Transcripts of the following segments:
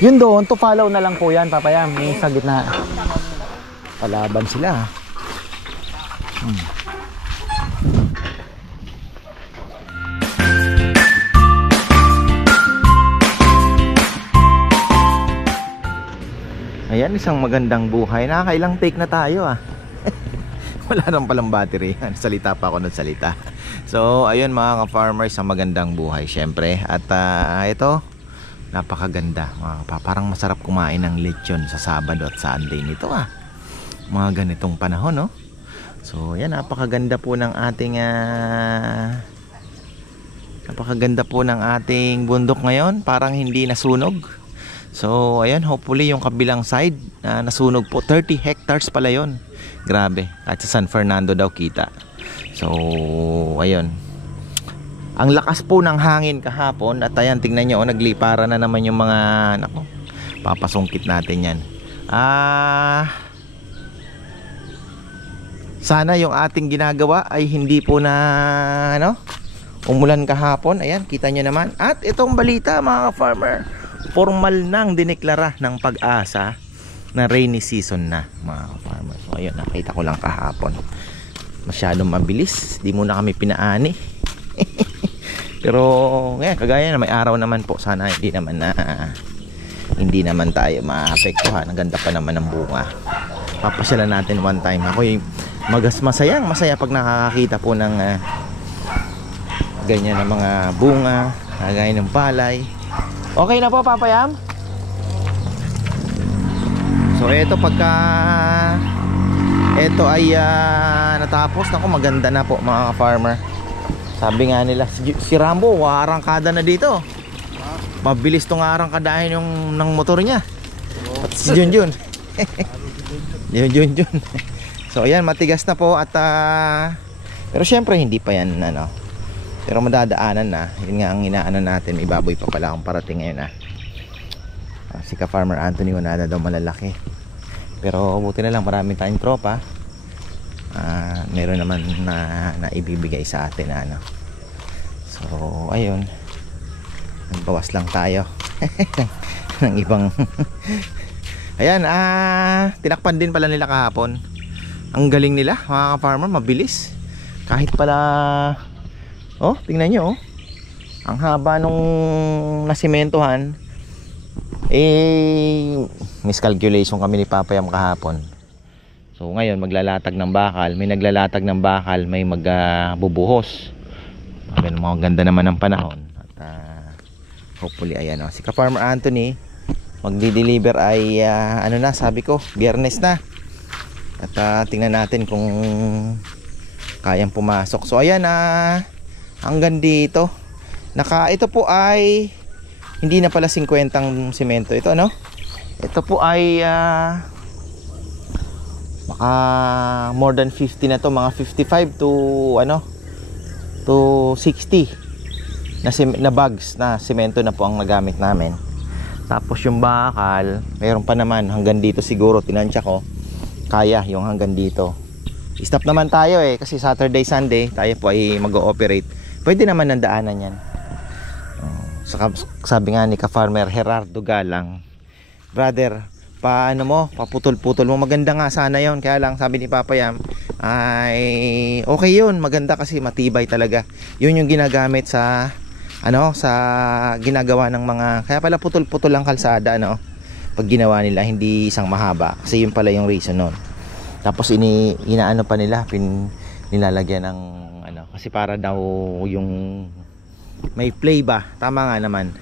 Yun doon, to follow na lang po yan, papayam. Yung sa gitna. Palaban sila. Ayan, isang magandang buhay. Nakakailang take na tayo Wala nang palang battery. Salita pa ako ng salita. So, ayun mga ka-farmers, ang magandang buhay syempre. At ito, napakaganda mga ka. Parang masarap kumain ng lechon sa Sabado at Sunday nito mga ganitong panahon, no? So, yan, napakaganda po ng ating bundok ngayon. Parang hindi nasunog. So, ayan, hopefully yung kabilang side nasunog po. 30 hectares pala yon. Grabe, at sa San Fernando daw kita. So, ayun. Ang lakas po ng hangin kahapon. At ayan, tingnan nyo, naglipara na naman yung mga, nako, papasungkit natin yan. Sana yung ating ginagawa ay hindi po na umulan kahapon. Ayan, kita nyo naman. At itong balita mga farmer, formal nang dineklara ng Pag-asa na rainy season na mga farmer. So ayun, nakita ko lang kahapon. Masyadong mabilis, di muna kami pinaani. Pero ngayon, kagaya na may araw naman po. Sana hindi naman tayo maapektuhan. Ang ganda pa naman ng bunga. Papasyalan natin one time. Ako yung masaya pag nakakakita po ng ganyan na mga bunga, kagaya ng palay. Okay na po, papayam? So ito, pagka ito ay natapos, naku, maganda na po mga farmer. Sabi nga nila, si Rambo arangkada na dito. Mabilis tong arangkadahin yung ng motor niya. At si Junjun. Junjun. So ayan, matigas na po. At pero syempre hindi pa yan pero madadaanan na. Yun nga ang inaano natin. May baboy pa pala akong parating ngayon si ka-farmer Anthony, wala na daw malalaki. Pero buti na lang, marami tayong tropa. Meron naman na ibibigay sa atin So ayun, nagbawas lang tayo ng ibang ayan, tinakpan din pala nila kahapon. Ang galing nila mga ka-farmer, mabilis. Kahit pala tingnan nyo ang haba nung nasimentohan. Miscalculation kami ni Papayam kahapon. So ngayon maglalatag ng bakal. May naglalatag ng bakal, may magbubuhos. Mga ganda naman ng panahon. At hopefully ayan si ka-farmer Anthony magdi-deliver ay sabi ko, Biyernes na. At tingnan natin kung kayang pumasok. So ayan, hanggang dito. Ito po ay hindi na pala 50 ang semento ito, ito po ay baka more than 50 na to, mga 55 to 60 na bags na semento na po ang nagamit namin. Tapos yung bakal, mayroon pa naman hanggang dito siguro, tinansya ko, kaya yung hanggang dito. Stop naman tayo kasi Saturday, Sunday tayo po ay mag-ooperate. Pwede naman ng daanan yan. Sabi nga ni ka-farmer Gerardo Galang, brother, paano mo, paputol-putol mo, maganda nga sana yon. Kaya lang sabi ni Papayam ay okay yun, maganda kasi matibay talaga. Yun yung ginagamit sa sa ginagawa ng mga, kaya pala putol-putol ang kalsada pag ginawa nila, hindi isang mahaba, kasi yun pala yung reason nun. Tapos inaano pa nila, nilalagyan ng kasi para daw yung may play ba, tama nga naman.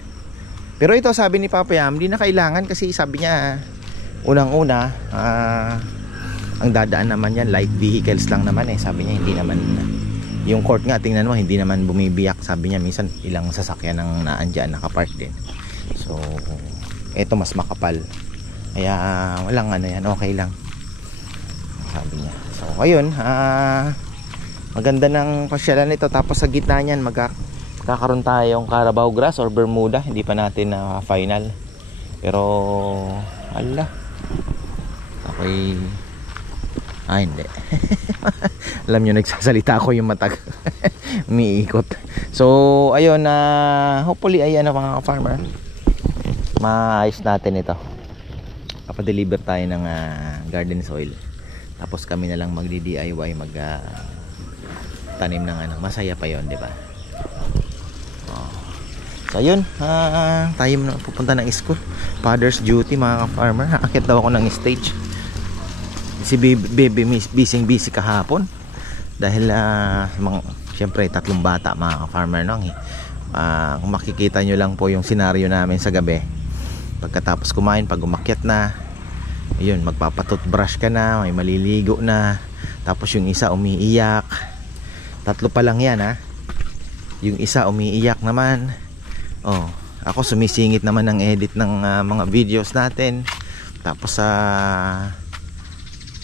Pero ito sabi ni Papayam, hindi na kailangan kasi sabi niya unang-una ang dadaan naman yan light vehicles lang naman sabi niya, hindi naman yung court nga, tingnan mo, hindi naman bumibiyak. Sabi niya minsan ilang sasakyan ang naandyan nakapark din. So ito mas makapal, kaya walang yan, okay lang sabi niya. So ayun, maganda ng pasyalan ito. Tapos sa gitna niyan magkakaroon tayong Carabao grass or Bermuda. Hindi pa natin na final, pero ako'y hindi alam nyo, nagsasalita ako yung matag umiikot. So ayun, hopefully ay mga farmer, maayos natin ito. Papadeliver tayo ng garden soil. Tapos kami na lang magdi-DIY, tanim ng ano. Masaya pa 'yon, 'di ba? So ayun, tayo na pupunta ng school. Father's duty mga ka-farmer. Akit daw ako ng stage. Si baby busy kahapon. Dahil siyempre 3 bata mga ka-farmer no? Kung makikita nyo lang po yung senaryo namin sa gabi. Pagkatapos kumain, pag umakyat na, ayun, magpapatoothbrush ka na, may maliligo na. Tapos yung isa umiiyak. 3 pa lang yan ha. Yung isa umiiyak naman. Oh, ako sumisingit naman ng edit ng mga videos natin. Tapos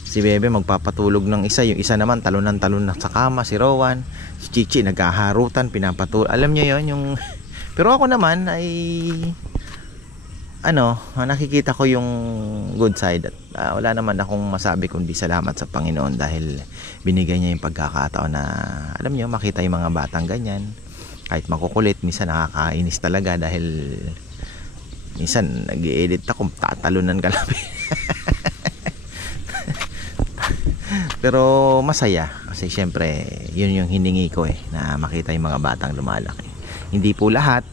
si Bebe magpapatulog ng isa, yung isa naman talon na sa kama, si Rowan, si Chichi naghaharutan, pinapatulog. Alam niyo 'yon, yung pero ako naman ay nakikita ko yung good side at wala naman akong masabi kundi salamat sa Panginoon dahil binigay niya yung pagkakataon na alam niyo makita yung mga batang ganyan. Kahit makukulit, minsan nakakainis talaga dahil minsan nag-i-edit ako, tatalunan ka lang. Pero masaya kasi syempre yun yung hiningi ko na makita yung mga batang lumalaki. Hindi po lahat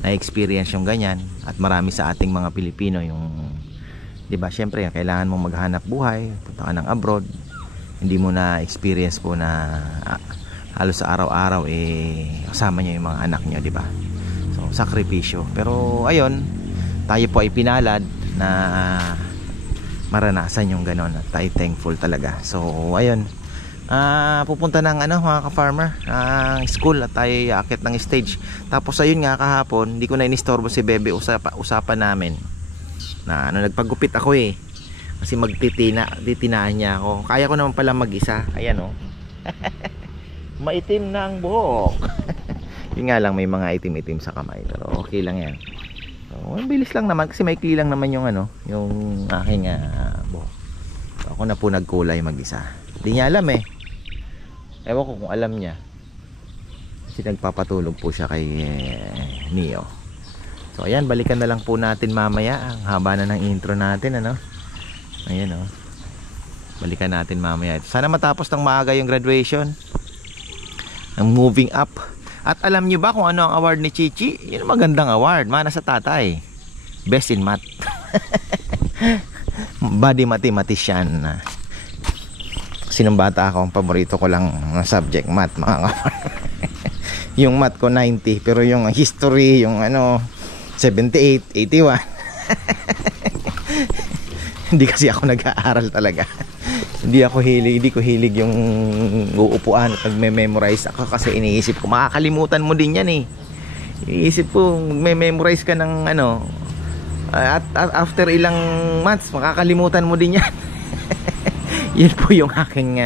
na-experience yung ganyan at marami sa ating mga Pilipino yung 'di ba, syempre kailangan mong maghanap buhay, punta ka ng abroad, hindi mo na experience po na halos sa araw-araw kasama niyo yung mga anak niyo, 'di ba? So sakripisyo. Pero ayun, tayo po ay pinalad na maranasan yung ganon at tayo thankful talaga. So ayun, pupunta ng mga ka-farmer school at tayo akit ng stage. Tapos ayun nga, kahapon hindi ko na inistorbo si Bebe, usapan namin na nagpagupit ako kasi titinaan niya ako. Kaya ko naman pala mag-isa. Ayan maitim na ang buhok. Yun nga lang, may mga itim-itim sa kamay, pero okay lang yan. So, bilis lang naman kasi maikli lang naman yung yung aking buhok. So, ako na po nagkulay mag-isa. Hindi niya alam ewan ko kung alam niya kasi nagpapatulog po siya kay Neo. So ayan, balikan na lang po natin mamaya. Ang haba na ng intro natin ayan balikan natin mamaya. Sana matapos ng maaga yung graduation, ang moving up. At alam niyo ba kung ano ang award ni Chichi? Yun, magandang award, mana sa tatay. Best in math. Body mathematician. Sinong bata ako, ang paborito ko lang ng subject math, mga yung math ko 90, pero yung history, yung 78, 81. Hindi kasi ako nag-aaral talaga. Hindi ko hilig yung uupuan at nagme-memorize ako kasi iniisip ko makakalimutan mo din yan Iniisip ko magme-memorize ka ng at after ilang months makakalimutan mo din yan. Yun po yung aking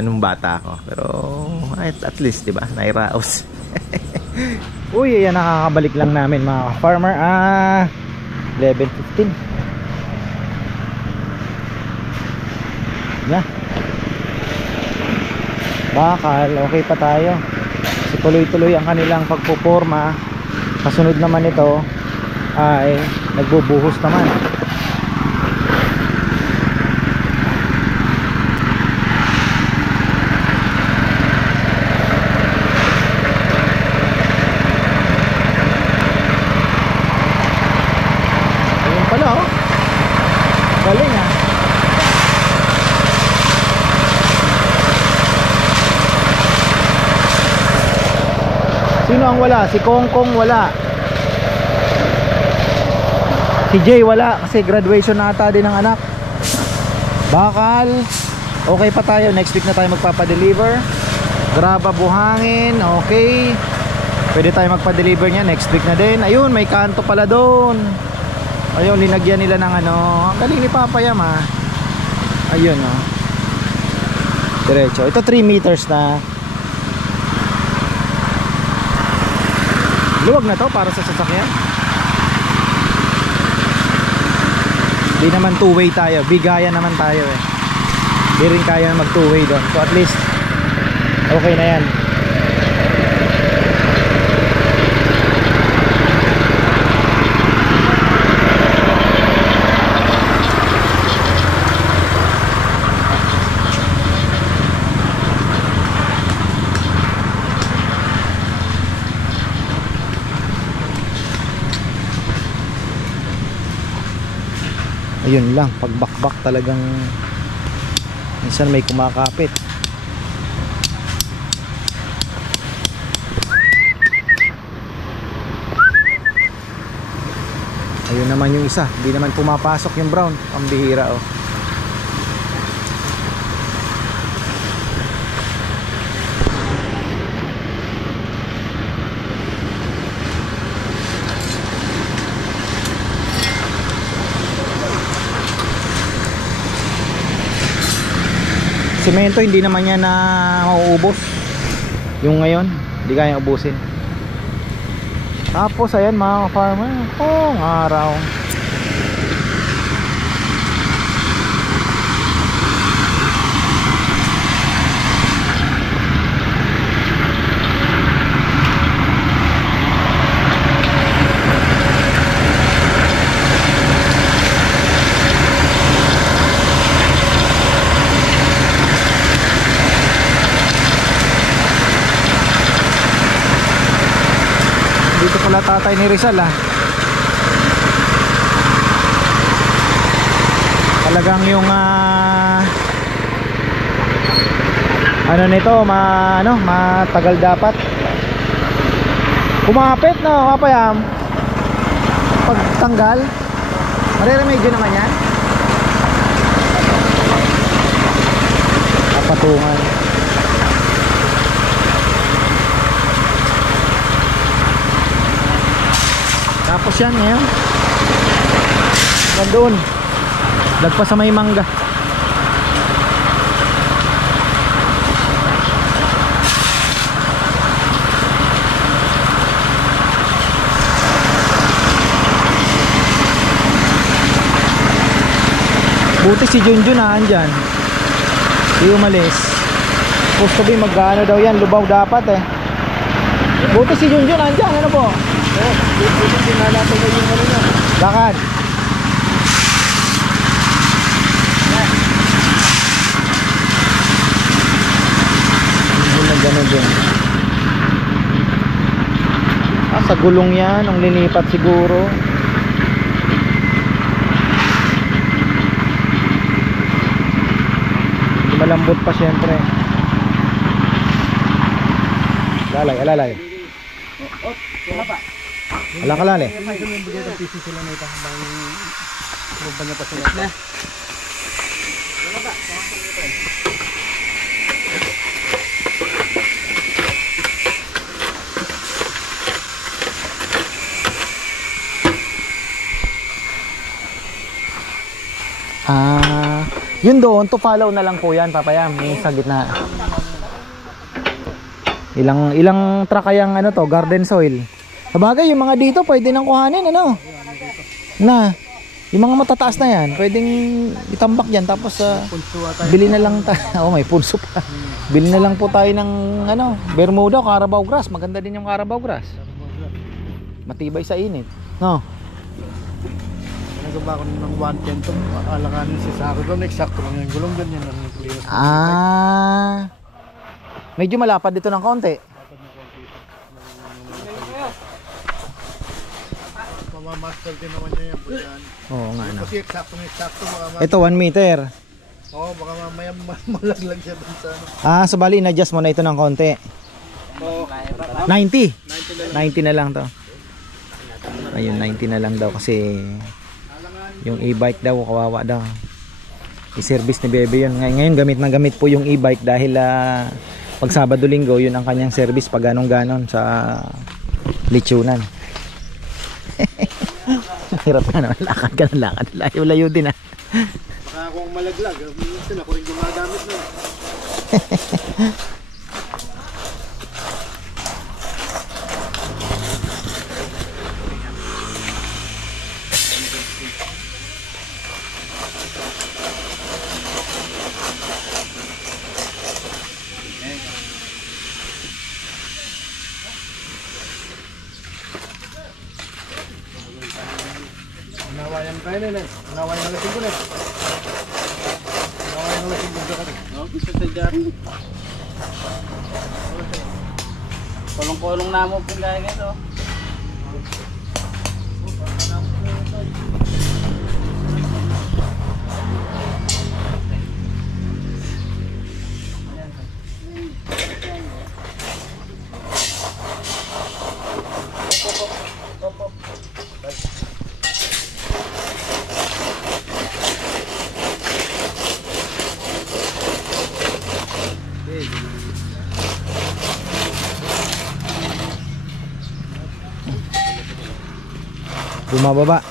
nung bata ako. Pero at least 'di ba, nairaos. Uy, ayan, nakakabalik lang namin mga farmer. 11:15 na. Bakal, okay pa tayo. Kasi tuloy-tuloy ang kanilang pagpuporma. Kasunod naman ito ay nagbubuhos naman. Ayun pala galing Sino ang wala? Si Kongkong wala. Si Jay wala kasi graduation nata din ng anak. Bakal, okay pa tayo. Next week na tayo magpapadeliver. Graba buhangin, okay. Pwede tayo magpa-deliver niya next week na din. Ayun, may kanto pala doon. Ayun, linagyan nila ng ang galing ni Papa Yam Ayun diretso. Ito 3 meters na. Luwag na to para sa sasakyan. Di naman two-way tayo. Bigayan naman tayo Di rin kaya mag two-way doon. So at least okay na yan. Ayun lang, pagbakbak talagang minsan may kumakapit. Ayun naman yung isa, hindi naman pumapasok yung brown. Ang bihira oh. Semento hindi naman yan na mauubos. Yung ngayon, hindi kaya ubusin. Tapos ayan mga farmer, ang araw. Dito pala tatay ni Rizal ah. Talagang yung ano nito, matagal dapat. Kumapit no, kapayam. Pagtanggal, mareremedyo naman yan. Patungan. Tapos yan ngayon doon lagpas sa may mangga. Buti si Junjun andyan, di umalis. Supposed to be mag-ano daw yan, lubaw dapat eh. Buti si Junjun andyan, ano po? Lakad. Ganun din. Sa gulong yan ang linipat siguro. Malambot pa syempre. Alalay. Alakalali. Yun doon, to follow na lang po yan, papayam, yung sa gitna. Ilang truck kayang ano to, garden soil. Sabagay, yung mga dito pwede nang kuhanin, ano? Yung mga matataas na yan, pwedeng itambak yan, tapos bili na lang tayo. Oh, may punso pa. Bili na lang po tayo ng ano, Bermuda, Carabao grass. Maganda din yung Carabao grass. Matibay sa init, no? Nagaba ko ng 110 to, alakanin si Sako doon, eksakto lang yung gulong ganyan ang nucleus. Medyo malapad dito ng konti. Mamamaster din naman niya yan po yan. Oo nga na. Kasi eksakto Ito 1 meter. Oo, baka mamaya malaglag siya doon sa ano. So bali in-adjust mo na ito ng konti. Oo, 90 na lang to. Ayun, 90 na lang daw kasi yung e-bike daw, kawawa daw. I-service ni Bebe yun. Ngayon gamit na gamit po yung e-bike dahil pag Sabado Linggo yun ang kanyang service pag ganon sa lechonan. Hirap ka naman, lakad ka ng lakad. Layo-layo din ah. Baka akong malaglag, minsan ako rin gumagamit na. Nawayan kayo na eh. Nawayan na lasing ko na eh. Nawayan na lasing ko na eh. No, gusto sa dyan. Kulong-kulong na mo po gaya nito. Bumababa.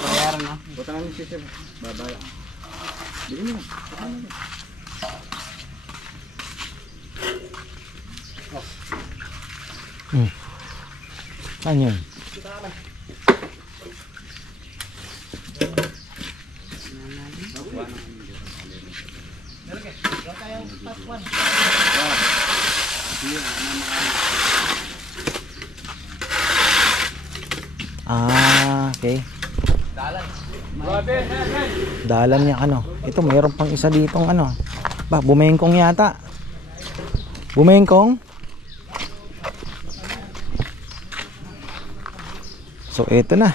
Bayaran na. Buta namin si Sir. Babaya. Bili mo. Saan yun? Okay. Dalan niya ano. Ito mayroon pang isa ditong ano. Ba, bumengkong yata. Bumengkong. So ito na.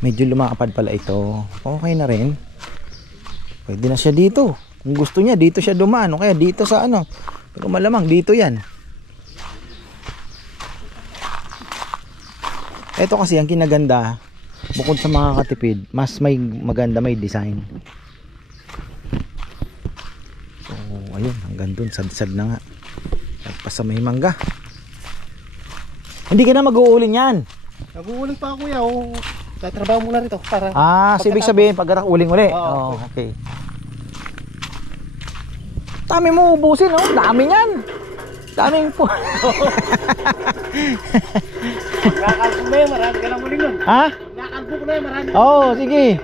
Medyo lumakapad pala ito. Okay na rin. Pwede na siya dito. Kung gusto niya dito siya dumaan, o kaya dito sa ano. Pero malamang dito yan. Ito kasi ang kinaganda, bukod sa mga katipid, mas may maganda, may design. So ayun, hanggang dun, sad-sad na nga. Nagpasa may mangga. Hindi ka na mag-uuling yan. Nag-uuling pa kuya. Tatrabaho muna rito para ibig sabihin pagkatapos uling uli. Oo, Okay. Dami mo ubusin, oh. Dami niyan. Daming po. Nakakalbo na yun, marami ka lang uling nun. Ha? Nakakalbo ko na yun, marami. Oo, sige.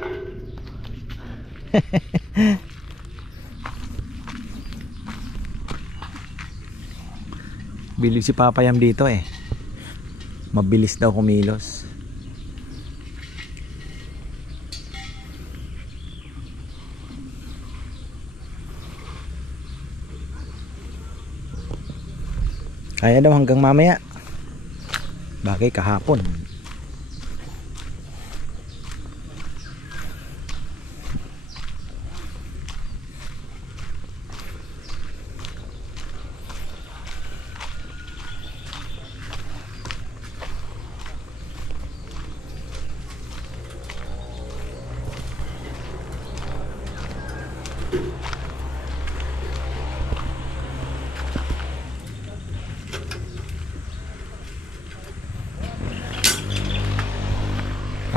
Bilis si Papayam dito eh. Mabilis daw kumilos. Kaya daw hanggang mamaya. Bagay kahapon.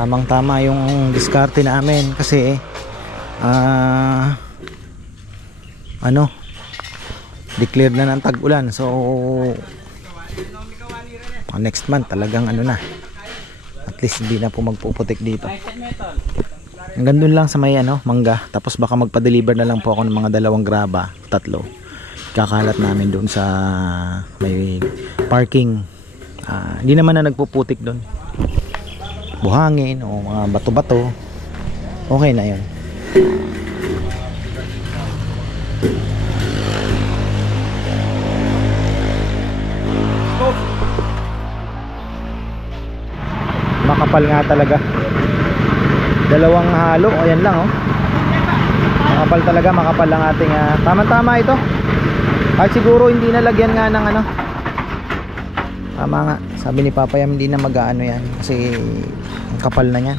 Tamang-tama yung diskarte namin kasi declared na ng tag-ulan. So next month talagang na. At least hindi na po magpuputik dito. Hanggang dun lang sa may mangga. Tapos baka magpa-deliver na lang po ako ng mga 2 graba, 3. Kakalat namin dun sa may parking. Hindi naman na nagpuputik dun. Buhangin o mga bato-bato, okay na yun. Makapal nga talaga. 2 halo, ayan lang makapal talaga, makapal lang ating tama-tama ito. Kahit siguro hindi nalagyan nga ng tama nga, sabi ni Papayam hindi na mag-aano yan kasi ang kapal na yan.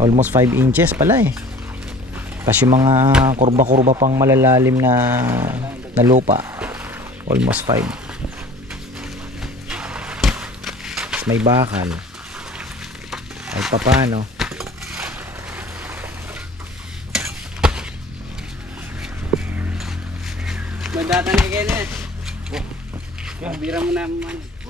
Almost 5 inches pala eh. Tapos yung mga kurba-kurba pang malalalim na lupa, almost 5. Tapos may bakal. Ay papaano. Magdata na kayo na. Bira mo naman. Yun,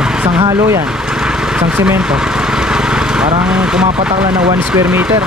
isang halo yan. Isang semento. Parang pumapatak lang ng 1 square meter.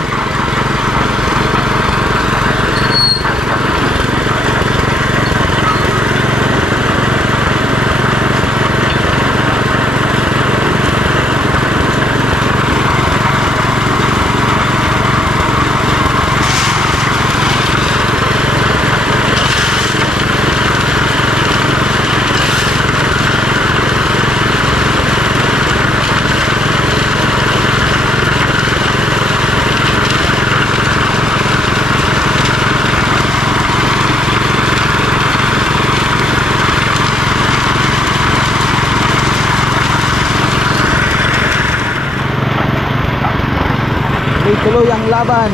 tuloy-tuloy ang laban.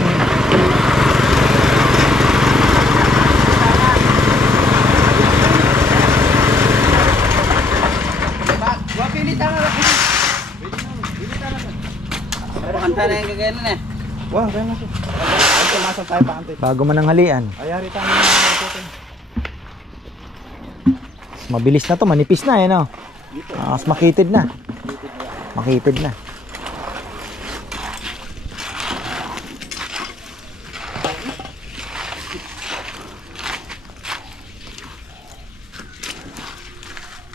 Pakanta na yung gagayanan eh. Wah, kaya na siya. Tumasang tayo pakanta. Bago mananghalian. Ayari tayo ng Mabilis na to, manipis na no. Mas makitid na. Makitid na.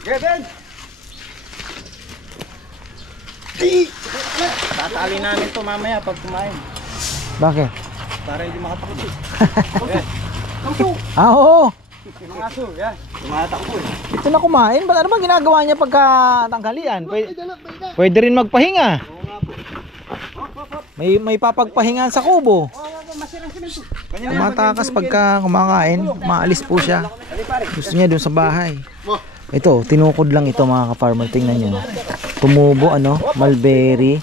Geben! Tatali namin to mamaya pag kumain. Bakit? Para hindi makatakot eh. Oo. Mga aso, yan. Tumatakbo eh. Ito na kumain. Ano ba ginagawa niya pagka tanghalian? Pwede rin magpahinga. May papagpahinga sa kubo. Tumatakas pagka kumakain. Maalis po siya. Gusto niya dun sa bahay. Ito, tinukod lang ito mga ka-farmer. Tingnan nyo. Tumubo, mulberry.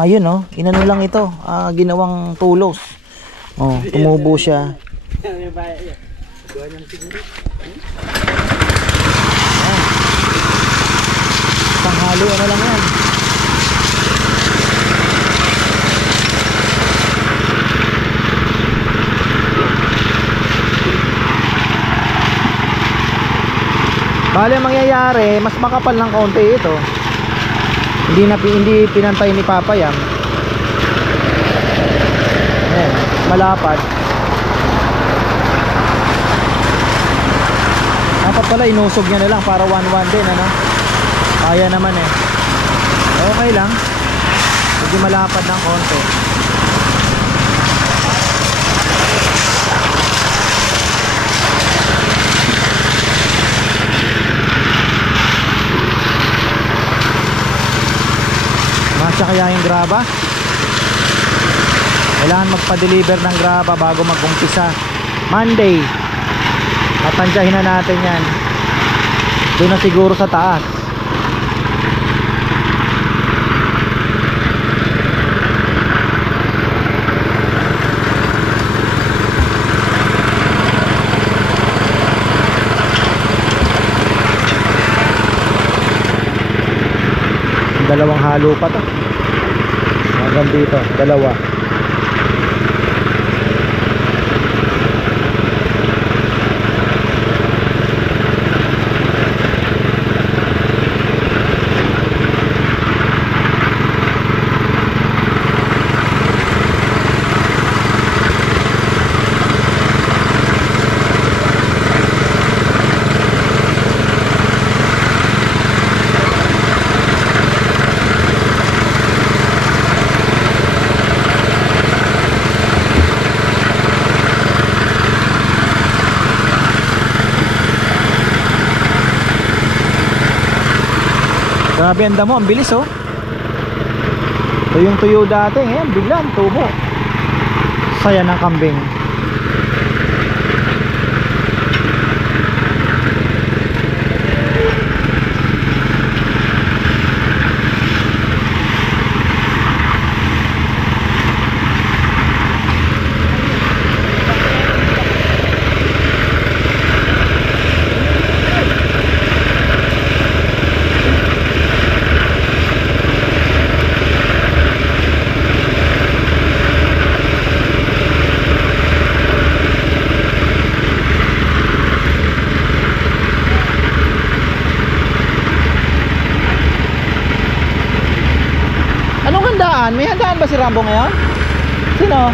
Ayun inano lang ito. Ginawang tulos. Tumubo siya. Panghalo lang yan. Bale ang mangyayari, mas makapal ng konti ito. Hindi pinantay ni Papa yan. Ayan, malapad. Dapat pala inusog niya na lang para 1-1 din kaya naman okay lang. Medyo malapad ng konti. Masya kaya yung graba? Kailangan magpa-deliver ng graba bago mag-umpisa Monday. Tatansyahin na natin yan. Doon na siguro sa taas. Dalawang halo pa to. Hanggang dito, dalawa. Grabe ang damo, ang bilis Tuyong tuyo dati, ngayon biglang tubo. Saya ng kambing. May handaan ba si Rambo ngayon? Sino?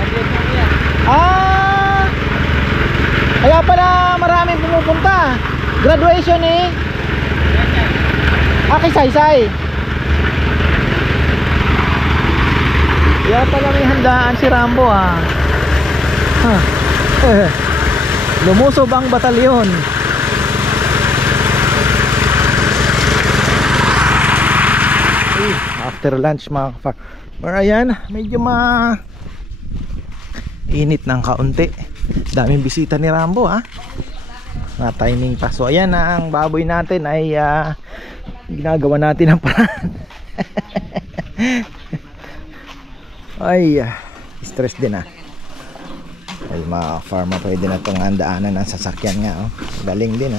Kaya pala maraming pumupunta. Graduation kay Saysay. Kaya pala may handaan si Rambo Lumusob ang batalyon. After lunch mga kapar, ayan, medyo init ng kaunti. Daming bisita ni Rambo na timing pa. So ayan na ang baboy natin ay ginagawa natin ang paraan. Ay, stress din ay mga farmer, pwede na itong handaanan ng sasakyan nga galing din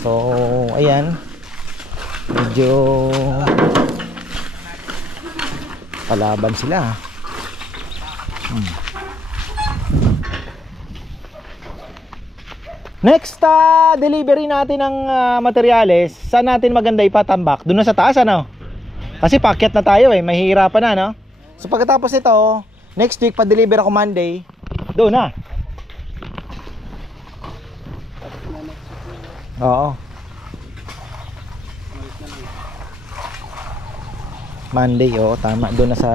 so ayan, medyo palaban sila Next delivery natin ng materyales, saan natin maganda ipatambak? Doon na sa taas kasi packet na tayo mahihirapan na so pagkatapos ito next week pa-deliver ako Monday doon na. Oo. Monday, tama. Doon na sa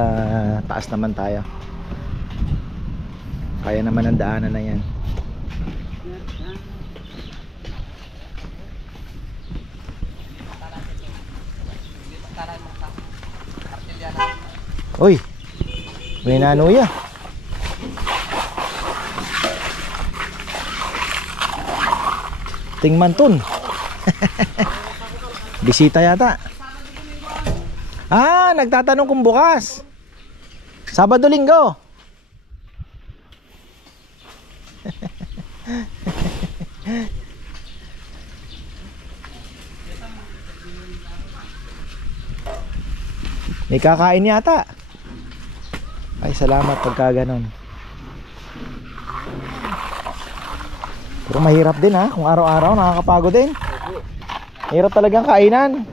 taas naman tayo. Kaya naman ang daanan na yan. Uy, may nanuya. Tingmantun. Bisita yata. Nagtatanong kung bukas. Sabado Linggo. May kakain yata. Ay, salamat pagka ganon. Pero mahirap din kung araw-araw nakakapagod din. Hirap talagang kainan.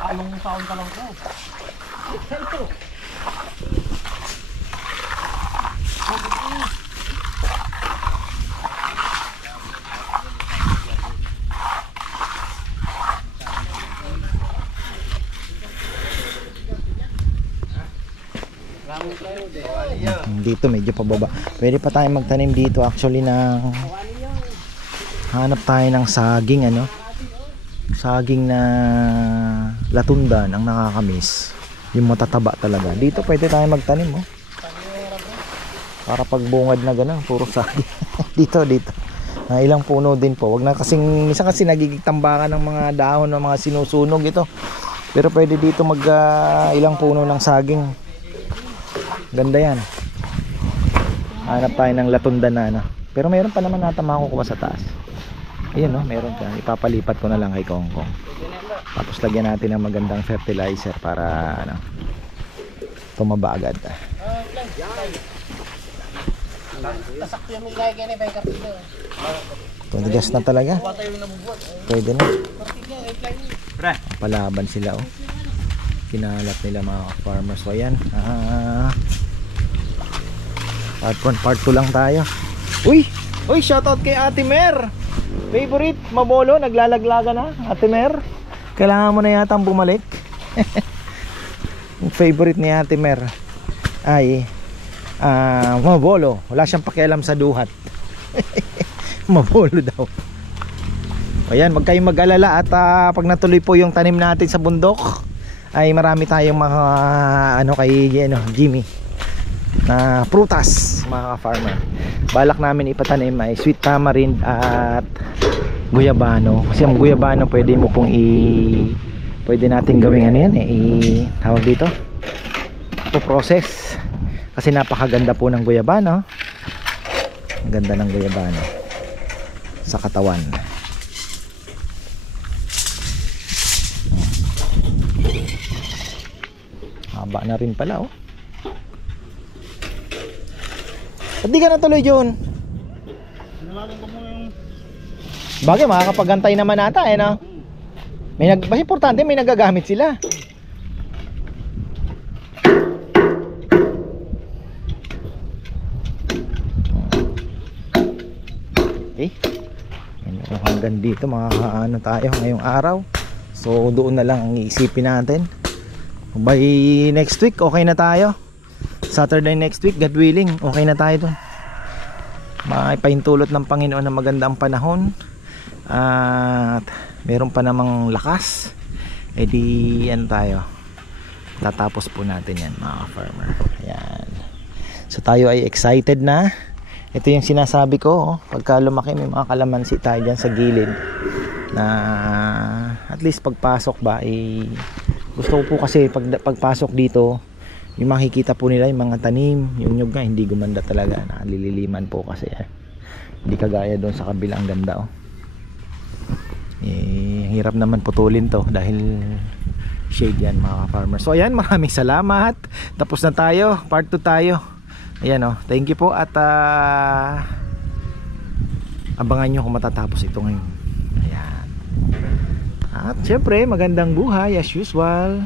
Anong taon ka lang ko? Dito medyo pababa. Pwede pa tayong magtanim dito actually ng hanap tayo ng saging saging na latundan ang nakakamiss, yung matataba talaga. Dito pwede tayong magtanim para pagbungad na gano'n puro saging. dito ilang puno din po. Wag na kasing minsan kasi nagigigtambakan ng mga dahon ng mga sinusunog ito, pero pwede dito mag ilang puno ng saging. Ganda yan. Hanap tayo ng latundan na pero meron pa naman nata makukuha sa taas. Ayun meron ka. Ipapalipat ko na lang kay Kongkong. Tapos lagyan natin ng magandang fertilizer para tumaba agad. Tumigas na talaga. Pwede na. Palaban sila kinalat nila mga farmers. So ayan, part 2 lang tayo. Uy, shoutout kay Ate Mer. Favorite Mabolo, naglalaglaga na Ate Mer. Kailangan mo na yatang bumalik. Favorite ni Ate Mer ay Mabolo. Wala siyang pakialam sa duhat. Mabolo daw. Ayan, wag kayong mag-alala at pag natuloy po yung tanim natin sa bundok ay marami tayong mga kay Jimmy na prutas mga farmer. Balak namin ipatanim ay sweet tamarind at guyabano, kasi ang guyabano pwede mo pong pwede natin gawing tawag dito process, kasi napakaganda po ng guyabano. Ang ganda ng guyabano sa katawan. Haba na rin pala Ba't di ka natuloy Jun? Bagay makakapagantay naman ata mas importante may nagagamit sila. Hanggang dito makakaano tayo ngayong araw. So doon na lang ang iisipin natin. By next week okay na tayo. Saturday next week, God willing, okay na tayo doon. Maipahintulot ng Panginoon na magandang panahon at meron pa namang lakas. Di tayo tatapos po natin yan mga farmer. Ayan. So tayo ay excited na. Ito yung sinasabi ko pagka lumaki may mga kalamansi tayo dyan sa gilid na at least pagpasok ba Gusto ko po kasi pagpasok dito, yung makikita po nila yung mga tanim, yung nyug nga hindi gumanda talaga, nakalililiman po kasi hindi kagaya doon sa kabilang ganda hirap naman putulin to dahil shade yan mga farmers. So ayan, maraming salamat, tapos na tayo, part 2 tayo. Ayan thank you po at abangan nyo kung matatapos ito ngayon. Ayan. At syempre magandang buhay as usual.